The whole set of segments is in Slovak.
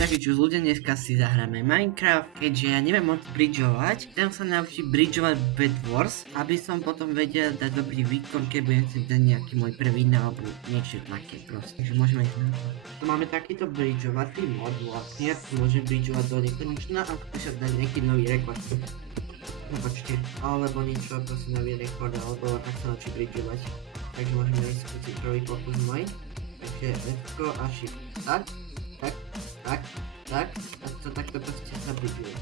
Takže čo ľudia, dneska si zahráme Minecraft, keďže ja neviem moc bridžovať. Chcem sa naučiť bridžovať Bed Wars, aby som potom vedel dať dobrý výkon, keď budem si dať nejaký môj prvý alebo niečo také proste. Takže môžeme ísť na to. Tu máme takýto bridžovací mod vlastne, môžem bridžovať do nekonečna a skúšať dať nejaký nový rekord. No počkej, alebo niečo, proste nový rekord, alebo tak sa naučiť bridžovať. Takže môžeme ísť skúsiť prvý pokus môj. Takže F a Shift. Tak, a to takto proste sa bridžuje.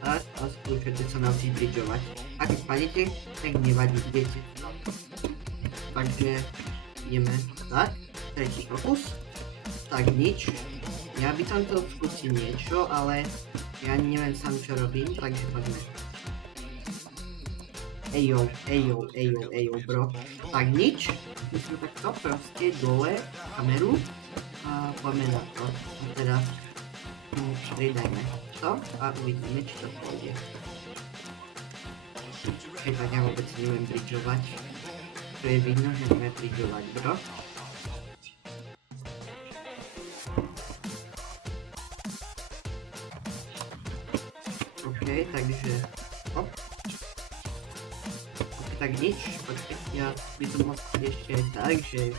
Tak, a skúšajte sa naučiť bridžovať. Ak spadnete, tak nevadí, idete. Takže ideme, tak, tretí pokus. Tak nič. Ja by som to skúsil niečo, ale ja neviem sám čo robím, takže poďme. Ejo, bro. Tak nič. My sme takto proste dole kameru a poďme na to. A teraz pridajme to a uvidíme, či to pôjde. Hej, tak ja vôbec neviem bridžovať. To je vidno, že neviem bridžovať, bro. OK, takže hop. Tak nič, počkej, ja by som mohol ešte tak, že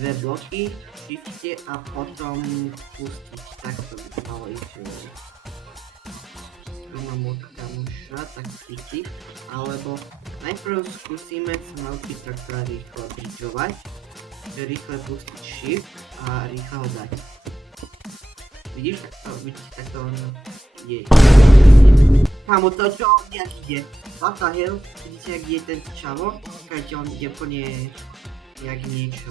dve bloky, shifte a potom pustiť, tak to by to malo ísť. Mám od kamoša, tak cíti, alebo najprv skúsime sa naučiť takto rýchlo bridžovať, že rýchle pustiť shift a rýchlo ho dať. Vidíš, takto on je. Kámo, to čo on jak ide? What the hell? Vidíte, jak je ten čavo? Keď on ide plne jak niečo.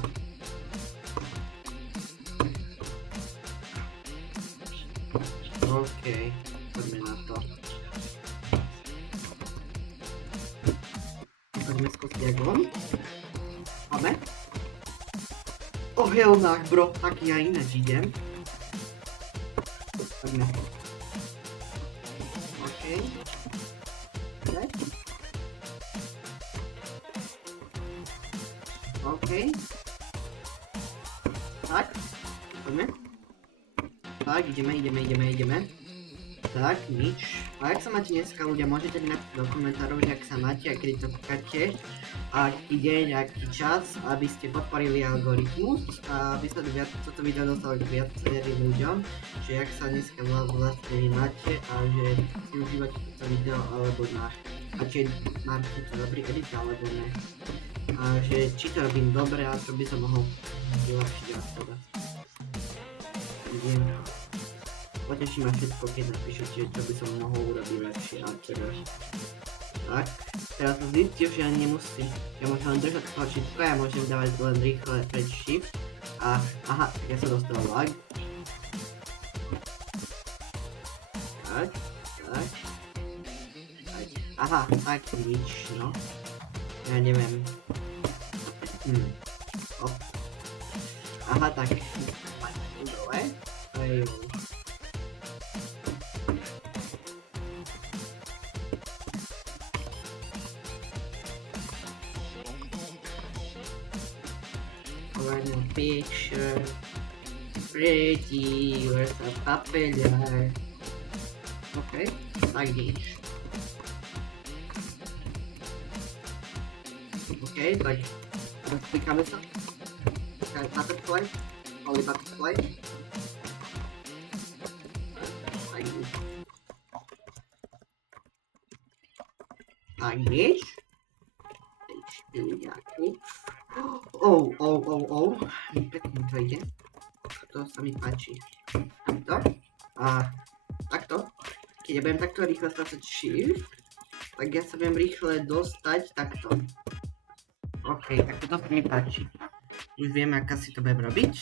OK, poďme na to. Poďme skúsiť jak on. Máme? Oh hellnách, bro, tak ja ináč idem. Poďme. OK. OK. Tak, poďme. Tak, ideme. Tak, nič. A jak sa máte dneska, ľudia, môžete mi napísať do komentárov, že ak sa máte a kedy to kúkate. A ide nejaký čas, aby ste podporili algoritmus a aby sa toto video dostalo k viacerým ľuďom. Že jak sa dneska vlastne máte a že si užívate toto video alebo na. A či máte to dobrý edit alebo ne. A že či to robím dobre a čo by som mohol vylepšiť a teda. Idem. Poteší ma všetko, keď napíšete, čo by som mohol urobiť lepšie a teda. Tak, teraz som zistil, že ja nemusím. Ja môžem len držať tlačítko, ja môžem dávať len rýchle pred shift. A aha, ja som dostal lag. Tak. Aha, tak nič, no. Ja neviem. Aha, tak. Dole. One picture. Pretty. Where's the papeler? OK, tak nič. OK, tak klikamy sa. Butterfly, only butterfly. Tak nič. Ešte nejaký. Pekne to ide. To sa mi páči. Takto. A takto. Keď ja budem takto rýchle stlačať shift, tak ja sa budem rýchle dostať takto. OK, tak toto mi páči. Už viem, aká si to budem robiť.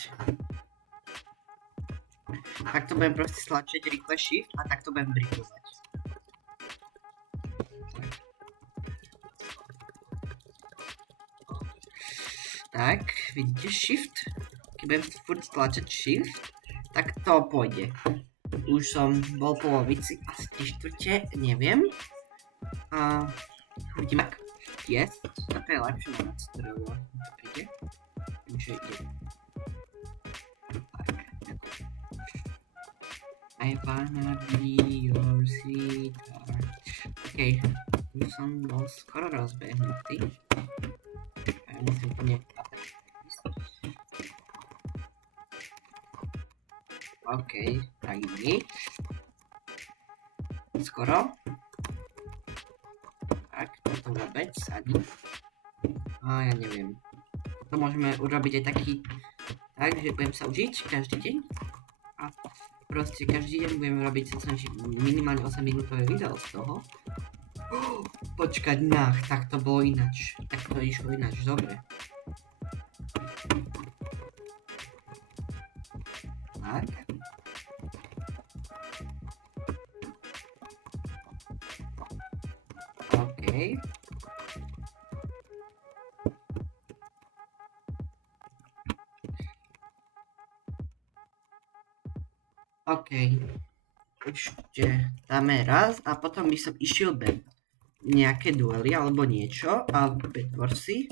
Takto budem proste stlačiť rýchle shift a takto budem bridžovať. Tak, vidíte shift? Keď budem furt stlačať shift, tak to pôjde. Už som bol po polovici, asi 3/4, neviem. A uvidíme, ak yes, to je lepšie na nadstrojovať. Takže ide. Tak, I wanna be your sweetheart. Okej, już som bol skoro rozbehnutý. A ja musím to nejak Okej, tak nič. Skoro. Tak, toto vôbec ani. A ja neviem. To môžeme urobiť aj taký, tak, že budem sa učiť každý deň. A proste každý deň budeme robiť minimálne 8 minútové video z toho. Počkať, tak to bolo ináč. Tak to išlo ináč, dobre. Tak. OK. OK. Ešte dáme raz a potom by som išiel nejaké duely alebo niečo a Bedwarsy.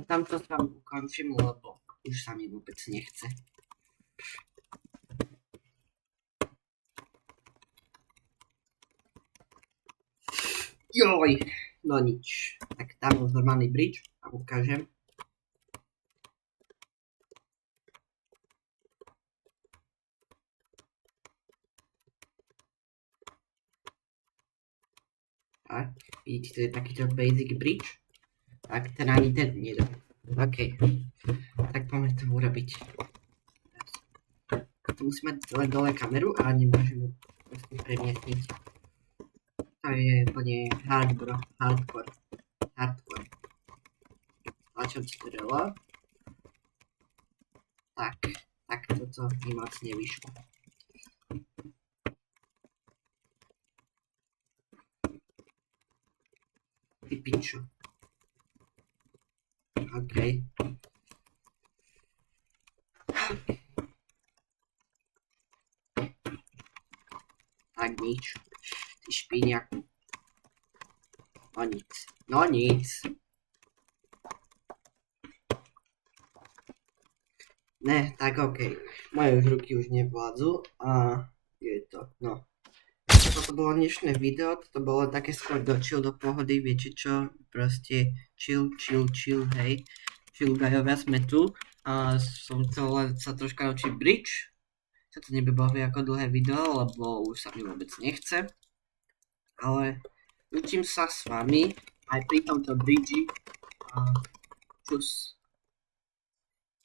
A tamto sa ukončím, lebo už sa mi vôbec nechce. Joj, no nič. Tak tam už normálny bridge a ukážem. Tak, vidíte, to je takýto basic bridge. Tak, ten ani ten nedá. OK. Tak poďme to urobiť. To musíme mať dole kameru a nemôžeme proste premiestniť. To je úplne hardcore. Tlačom strela. Tak toto mi moc nevyšlo. Ty pičo. OK. Tak nič. Ty špíňaku. No nic. Ne, tak OK. Moje ruky už nevládzu a je to, no. Toto bolo dnešné video, toto bolo také skôr do pohody, viete čo? Proste chill, hej. Chill gajovia sme tu a som chcel len sa troška naučiť bridge. Sa to nebebavie ako dlhé video, lebo už sa mi vôbec nechce. Ale učím sa s vami aj pri tomto bridži a čus.